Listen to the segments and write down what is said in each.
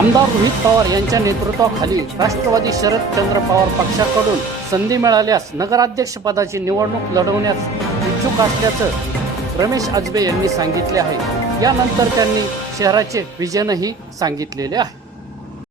आमदार रोहित पवार यांच्या नेतृत्वाखाली राष्ट्रवादी शरद चंद्र पवार पक्षाकडून संधी मिळाल्यास नगराध्यक्ष पदाची निवडणूक लढवण्यास इच्छुक असल्याचं रमेश अजबे यांनी सांगितले आहे यानंतर त्यांनी शहराचे विजनही सांगितलेले आहे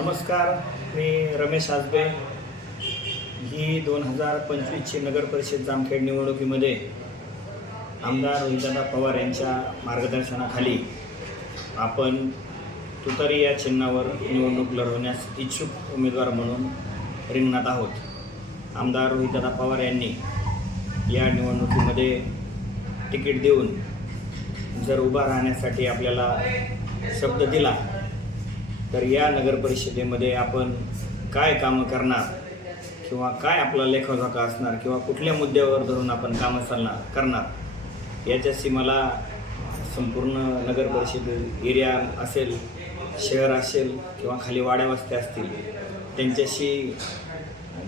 नमस्कार मी रमेश आजबे ही दोन हजार पंचवीसची नगर परिषद जामखेड निवडणुकीमध्ये आमदार रोहितदा पवार यांच्या मार्गदर्शनाखाली आपण तुतारी या चिन्हावर निवडणूक लढवण्यास इच्छुक उमेदवार म्हणून रिंगणात आहोत आमदार रोहितदादा पवार यांनी या निवडणुकीमध्ये तिकीट देऊन जर उभा राहण्यासाठी आपल्याला शब्द दिला तर या नगरपरिषदेमध्ये आपण काय कामं करणार किंवा काय आपला लेखाजोखा असणार किंवा कुठल्या मुद्द्यावर धरून आपण कामं चालणार करणार याच्याशी मला संपूर्ण नगरपरिषद एरिया असेल शहर असेल किंवा खाली वाड्या वस्त्या असतील त्यांच्याशी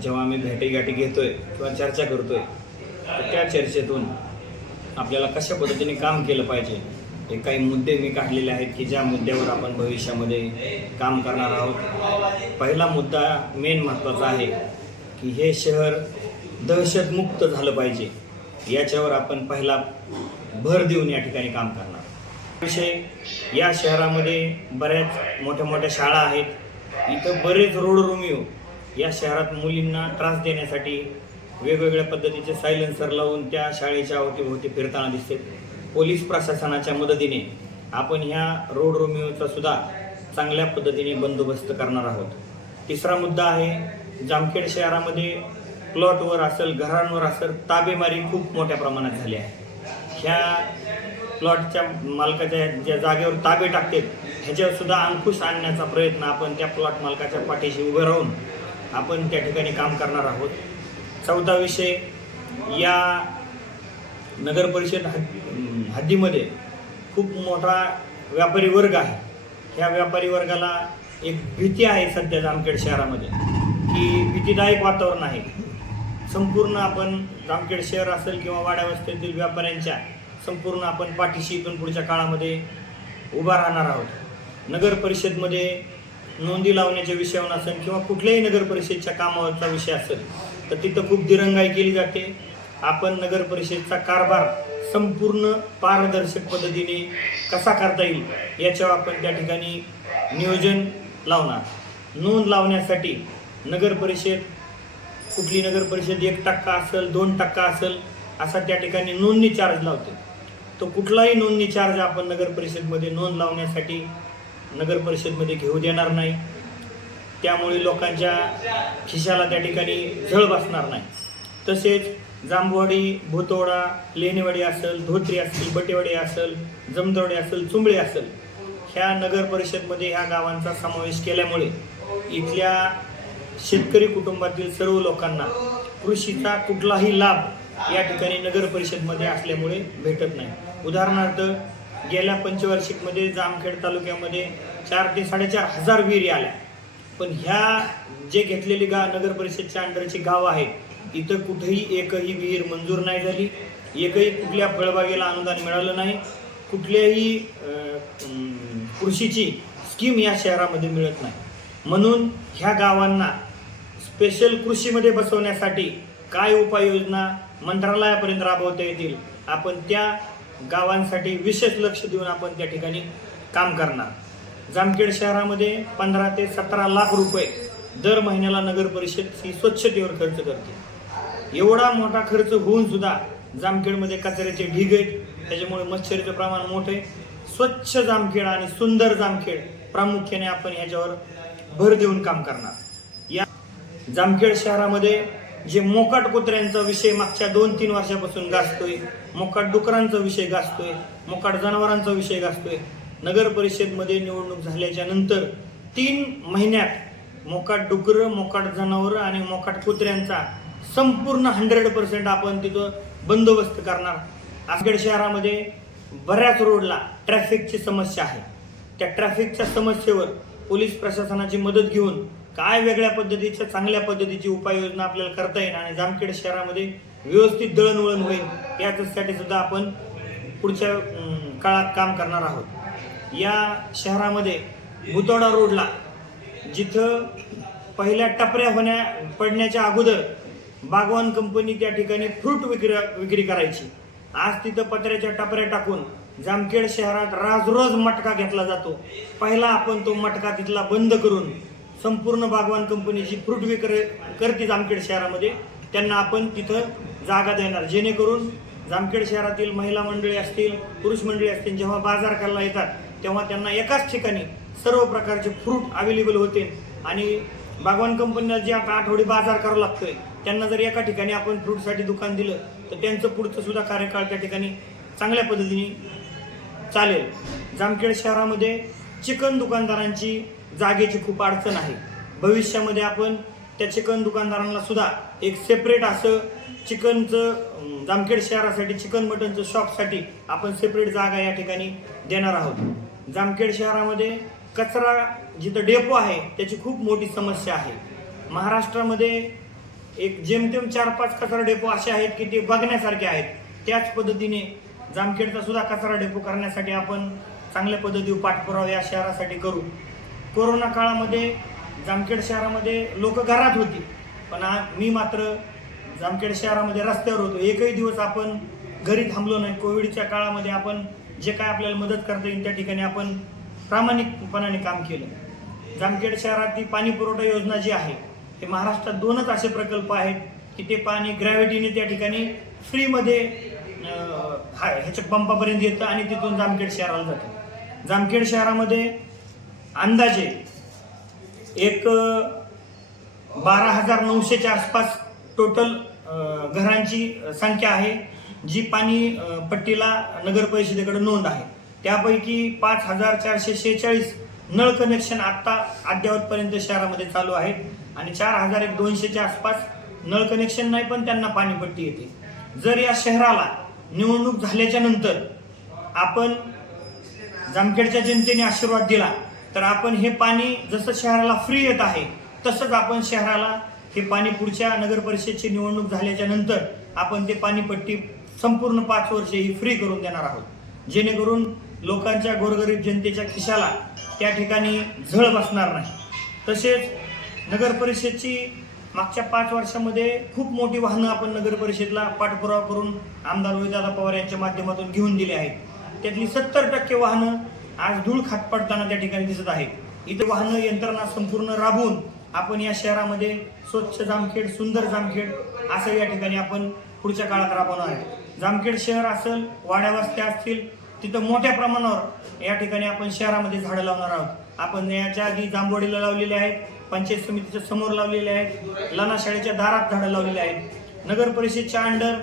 जेव्हा आम्ही भेटीगाठी घेतो आहे किंवा चर्चा करतो आहे तर त्या चर्चेतून आपल्याला कशा पद्धतीने काम केलं पाहिजे हे काही मुद्दे मी काढलेले आहेत की ज्या मुद्द्यावर आपण भविष्यामध्ये काम करणार आहोत पहिला मुद्दा मेन महत्त्वाचा आहे की हे शहर दहशतमुक्त झालं पाहिजे याच्यावर आपण पहिला भर देऊन या ठिकाणी काम करणार विषय या शहरामध्ये बऱ्याच मोठ्या मोठ्या शाळा आहेत इथं बरेच रोड रोमिओ या शहरात मुलींना त्रास देण्यासाठी वेगवेगळ्या पद्धतीचे सायलेन्सर लावून त्या शाळेच्या अवतीभोवती फिरताना दिसते पोलीस प्रशासनाच्या मदतीने आपण ह्या रोड रोमिओचा सुद्धा चांगल्या पद्धतीने बंदोबस्त करणार आहोत तिसरा मुद्दा आहे जामखेड शहरामध्ये प्लॉटवर असेल घरांवर असेल ताबेमारी खूप मोठ्या प्रमाणात झाली आहे ह्या प्लॉटच्या मालकाच्या ज्या जागेवर ताबे टाकते ह्याच्यावर सुद्धा अंकुश आणण्याचा प्रयत्न आपण त्या प्लॉट मालकाच्या पाठीशी उभे राहून आपण त्या ठिकाणी काम करणार आहोत चौथा विषय या नगरपरिषद परिषद हद्दीमध्ये खूप मोठा व्यापारी वर्ग आहे ह्या व्यापारी वर्गाला एक भीती आहे सध्या जामखेड शहरामध्ये की भीतीदायक वातावरण आहे संपूर्ण आपण जामखेड शहर असेल किंवा वाड्या व्यापाऱ्यांच्या संपूर्ण आपण पाठीशी पण पुढच्या काळामध्ये उभा राहणार आहोत नगर परिषदमध्ये नोंदी लावण्याच्या विषयावर असेल किंवा कुठल्याही नगर परिषदच्या कामावरचा विषय असेल तर तिथं खूप दिरंगाई केली जाते आपण नगर परिषदचा कारभार संपूर्ण पारदर्शक पद्धतीने कसा करता येईल याच्यावर आपण त्या ठिकाणी नियोजन लावणार नोंद लावण्यासाठी नगर परिषद कुठली नगर परिषद एक टक्का असेल दोन टक्का असेल असा त्या ठिकाणी नोंदणी चार्ज लावते तो कुठलाही नोंदणी चार्ज आपण नगर परिषदमध्ये नोंद लावण्यासाठी नगर परिषदमध्ये घेऊ देणार नाही त्यामुळे लोकांच्या खिशाला त्या ठिकाणी झळ बसणार नाही तसेच जांभवाडी भोतोडा लेणेवाडी असेल धोत्री असेल बटेवाडी असेल जमदवडे असेल चुंबळी असेल ह्या नगर परिषदमध्ये ह्या गावांचा समावेश केल्यामुळे इथल्या शेतकरी कुटुंबातील सर्व लोकांना कृषीचा कुठलाही लाभ या ठिकाणी नगर परिषदमध्ये असल्यामुळे भेटत नाही उदाहरणार्थ गेल्या पंचवार्षिकमध्ये जामखेड तालुक्यामध्ये चार ते साडेचार हजार विहिरी आल्या पण ह्या जे घेतलेली गा नगर परिषदच्या अंडरची गावं आहेत इथं कुठेही एकही विहीर मंजूर नाही झाली एकही कुठल्या फळबागेला अनुदान मिळालं नाही कुठल्याही कृषीची स्कीम या शहरामध्ये मिळत नाही म्हणून ह्या गावांना स्पेशल कृषीमध्ये बसवण्यासाठी काय उपाययोजना मंत्रालयापर्यंत राबवता येतील आपण त्या गावांसाठी विशेष लक्ष देऊन आपण त्या ठिकाणी काम करणार जामखेड शहरामध्ये पंधरा ते सतरा लाख रुपये दर महिन्याला नगर परिषद ही स्वच्छतेवर खर्च करते एवढा मोठा खर्च होऊन सुद्धा जामखेडमध्ये कचऱ्याचे ढीग आहेत त्याच्यामुळे मच्छरीचं प्रमाण मोठं आहे स्वच्छ जामखेड आणि सुंदर जामखेड प्रामुख्याने आपण याच्यावर भर देऊन काम करणार या जामखेड शहरामध्ये जे मोकाट कुत्र्यांचा विषय मागच्या दोन तीन वर्षापासून गाजतोय मोकाट डुकरांचा विषय गाजतोय मोकाट जनावरांचा विषय गाजतोय नगर परिषदमध्ये निवडणूक झाल्याच्या नंतर तीन महिन्यात मोकाट डुकरं मोकाट जनावरं आणि मोकाट कुत्र्यांचा संपूर्ण हंड्रेड पर्सेंट आपण तिथं बंदोबस्त करणार आसगड शहरामध्ये बऱ्याच रोडला ट्रॅफिकची समस्या आहे त्या ट्रॅफिकच्या समस्येवर पोलीस प्रशासनाची मदत घेऊन काय वेगळ्या पद्धतीच्या चांगल्या पद्धतीची उपाययोजना आपल्याला करता येईल आणि जामखेड शहरामध्ये व्यवस्थित दळणवळण होईल याच्यासाठी सुद्धा आपण पुढच्या काळात काम करणार आहोत या शहरामध्ये भुतोडा रोडला जिथं पहिल्या टपऱ्या होण्या पडण्याच्या अगोदर बागवान कंपनी त्या ठिकाणी फ्रूट विक्री विक्री करायची आज तिथं पत्र्याच्या टपऱ्या टाकून जामखेड शहरात राजरोज मटका घेतला जातो पहिला आपण तो मटका तिथला बंद करून संपूर्ण बागवान कंपनी जी फ्रूट विक्री करते जामखेड शहरामध्ये त्यांना आपण तिथं जागा देणार जेणेकरून जामखेड शहरातील महिला मंडळी असतील पुरुष मंडळी असतील जेव्हा बाजार करायला येतात तेव्हा त्यांना एकाच ठिकाणी सर्व प्रकारचे फ्रूट अवेलेबल होते आणि बागवान कंपनीला जे आता आठवडी बाजार करावा लागतोय त्यांना जर एका ठिकाणी आपण फ्रूटसाठी दुकान दिलं तर त्यांचं पुढचं सुद्धा कार्यकाळ त्या ठिकाणी चांगल्या पद्धतीने चालेल जामखेड शहरामध्ये चिकन दुकानदारांची जागेची खूप अडचण आहे भविष्यामध्ये आपण त्या चिकन दुकानदारांना सुद्धा एक सेपरेट असं चिकनचं जामखेड शहरासाठी चिकन मटनचं शॉपसाठी आपण सेपरेट जागा या ठिकाणी देणार आहोत जामखेड शहरामध्ये कचरा जिथं डेपो आहे त्याची खूप मोठी समस्या आहे महाराष्ट्रामध्ये एक जेमतेम चार पाच कचरा डेपो असे आहेत की ते बघण्यासारखे आहेत त्याच पद्धतीने जामखेडचा सुद्धा कचरा डेपो करण्यासाठी आपण चांगल्या पद्धतीने पाठपुरावा या शहरासाठी करू कोरोना काळामध्ये जामखेड शहरामध्ये लोक घरात होती पण मी मात्र जामखेड शहरामध्ये रस्त्यावर होतो एकही दिवस आपण घरी थांबलो नाही कोविडच्या काळामध्ये आपण जे काय आपल्याला मदत करता येईल त्या ठिकाणी आपण प्रामाणिकपणाने काम केलं जामखेड शहरातली पाणी पुरवठा योजना जी आहे ते महाराष्ट्रात दोनच असे प्रकल्प आहेत की ते पाणी ग्रॅव्हिटीने त्या ठिकाणी फ्रीमध्ये ह्याच्या पंपापर्यंत येतं आणि तिथून जामखेड शहराला जातं जामखेड शहरामध्ये अंदाजे एक बारा हजार नऊशेच्या आसपास टोटल घरांची संख्या आहे जी पाणी पट्टीला नगर परिषदेकडे नोंद आहे त्यापैकी पाच हजार चारशे शेहेचाळीस नळ कनेक्शन आत्ता अद्यावतपर्यंत शहरामध्ये चालू आहेत आणि चार हजार एक दोनशेच्या आसपास नळ कनेक्शन नाही पण त्यांना पाणीपट्टी येते जर या शहराला निवडणूक झाल्याच्या नंतर आपण जामखेडच्या जनतेने आशीर्वाद दिला तर आपण हे पाणी जसं शहराला फ्री येत आहे तसंच आपण शहराला हे पाणी पुढच्या नगर परिषदची निवडणूक झाल्याच्या नंतर आपण ते पाणीपट्टी संपूर्ण पाच वर्षे ही फ्री करून देणार आहोत जेणेकरून लोकांच्या गोरगरीब जनतेच्या खिशाला त्या ठिकाणी झळ बसणार नाही तसेच नगर परिषदची मागच्या पाच वर्षामध्ये खूप मोठी वाहनं आपण नगर पाठपुरावा करून आमदार रोहितदादा पवार यांच्या माध्यमातून घेऊन दिली आहेत त्यातली सत्तर टक्के वाहनं आज धूळ खात पडताना त्या ठिकाणी दिसत आहे इथे वाहन यंत्रणा संपूर्ण राबवून आपण या शहरामध्ये स्वच्छ जामखेड सुंदर जामखेड असं या ठिकाणी आपण पुढच्या काळात राबवणार आहे जामखेड शहर असेल वाड्या वस्त्या असतील तिथं मोठ्या प्रमाणावर या ठिकाणी आपण शहरामध्ये झाडं लावणार आहोत आपण याच्या आधी जांभोडीला लावलेले आहेत पंचायत समितीच्या समोर लावलेले आहेत लना शाळेच्या दारात झाडं लावलेले आहेत नगर परिषदच्या अंडर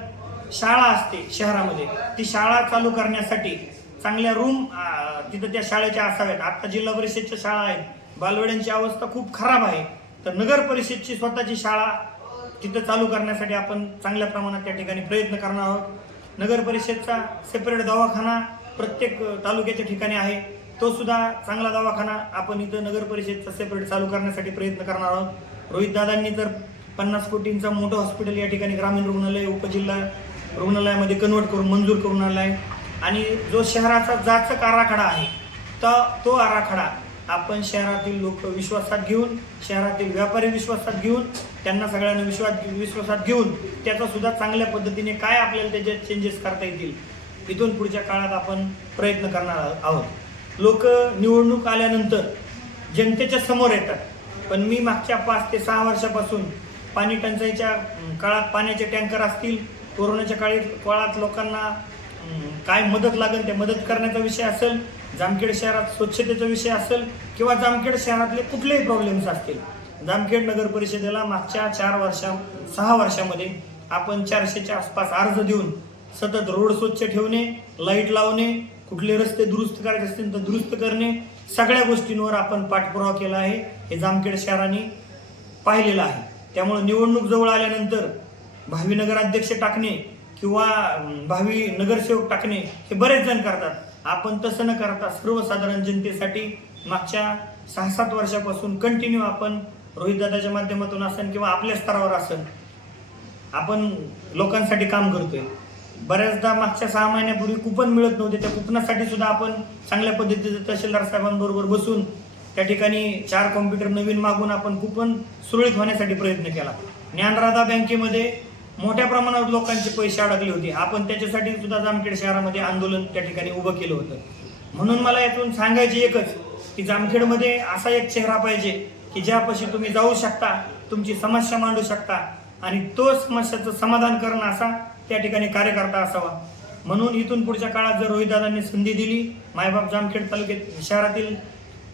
शाळा असते शहरामध्ये ती शाळा चालू करण्यासाठी चांगल्या रूम तिथं त्या शाळेच्या असाव्यात आता जिल्हा परिषदच्या शाळा आहेत बालवड्यांची अवस्था खूप खराब आहे तर नगर परिषदची स्वतःची शाळा तिथं चालू करण्यासाठी आपण चांगल्या प्रमाणात त्या ठिकाणी प्रयत्न करणार आहोत नगर परिषदचा सेपरेट दवाखाना प्रत्येक तालुक्याच्या ठिकाणी आहे तो सुद्धा चांगला दवाखाना आपण इथं नगर परिषदचा सेपरेट चालू करण्यासाठी प्रयत्न करणार आहोत रोहितदादांनी जर पन्नास कोटींचा मोठं हॉस्पिटल या ठिकाणी ग्रामीण रुग्णालय उपजिल्हा रुग्णालयामध्ये कन्वर्ट करून मंजूर करून आलं आहे आणि जो शहराचा जाचक आराखडा आहे तर तो आराखडा आपण शहरातील लोक विश्वासात घेऊन शहरातील व्यापारी विश्वासात घेऊन त्यांना सगळ्यांना विश्वास विश्वासात घेऊन त्याचा सुद्धा चांगल्या पद्धतीने काय आपल्याला त्याचे चेंजेस करता येतील इथून पुढच्या काळात आपण प्रयत्न करणार आहोत लोक निवडणूक आल्यानंतर जनतेच्या समोर येतात पण मी मागच्या पाच ते सहा वर्षापासून पाणी टंचाईच्या काळात पाण्याचे टँकर असतील कोरोनाच्या काळी काळात लोकांना काय मदत लागेल ते मदत करण्याचा विषय असेल जामखेड शहरात स्वच्छतेचा विषय असेल किंवा जामखेड शहरातले कुठलेही प्रॉब्लेम्स असतील जामखेड नगर परिषदेला मागच्या चार वर्षा सहा वर्षामध्ये आपण चारशेच्या आसपास अर्ज देऊन सतत रोड स्वच्छ ठेवणे लाईट लावणे कुठले रस्ते दुरुस्त करायचे असतील तर दुरुस्त करणे सगळ्या गोष्टींवर आपण पाठपुरावा केला आहे हे जामखेड शहराने पाहिलेलं आहे त्यामुळे निवडणूक जवळ आल्यानंतर भावी नगराध्यक्ष टाकणे किंवा भावी नगरसेवक टाकणे हे बरेच जण करतात आपण तसं न करता सर्वसाधारण जनतेसाठी मागच्या सहा सात वर्षापासून कंटिन्यू आपण दादाच्या माध्यमातून असन किंवा आपल्या स्तरावर असन आपण लोकांसाठी काम करतोय बऱ्याचदा मागच्या सहा महिन्यापूर्वी कुपन मिळत नव्हते त्या कुपनासाठी सुद्धा आपण चांगल्या पद्धतीचे तहसीलदार साहेबांबरोबर बसून त्या ठिकाणी चार कॉम्प्युटर नवीन मागून आपण कुपन सुरळीत होण्यासाठी प्रयत्न केला ज्ञानराधा बँकेमध्ये मोठ्या प्रमाणावर लोकांचे पैसे अडकले होते आपण त्याच्यासाठी सुद्धा जामखेड शहरामध्ये आंदोलन त्या ठिकाणी उभं केलं होतं म्हणून मला यातून सांगायची एकच की जामखेडमध्ये असा एक चेहरा पाहिजे की ज्यापाशी तुम्ही जाऊ शकता तुमची समस्या मांडू शकता आणि तो समस्याचं समाधान करणं असा त्या ठिकाणी कार्यकर्ता असावा म्हणून इथून पुढच्या काळात जर रोहितदादांनी संधी दिली मायबाप जामखेड तालुक्यात शहरातील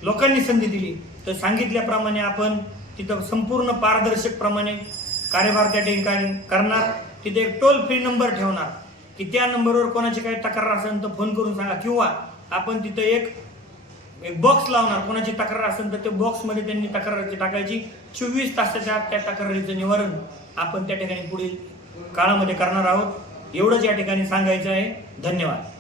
लोकांनी संधी दिली तर सांगितल्याप्रमाणे आपण तिथं संपूर्ण पारदर्शकप्रमाणे कार्यभार त्या ठिकाणी करणार तिथे एक टोल फ्री नंबर ठेवणार की त्या नंबरवर कोणाची काही तक्रार असेल तर फोन करून सांगा किंवा आपण तिथं एक एक बॉक्स लावणार कोणाची तक्रार असेल तर ते बॉक्समध्ये त्यांनी तक्रारीची टाकायची चोवीस तासाच्या आत त्या तक्रारीचं निवारण आपण त्या ठिकाणी पुढील काळामध्ये करणार आहोत एवढंच या ठिकाणी सांगायचं आहे धन्यवाद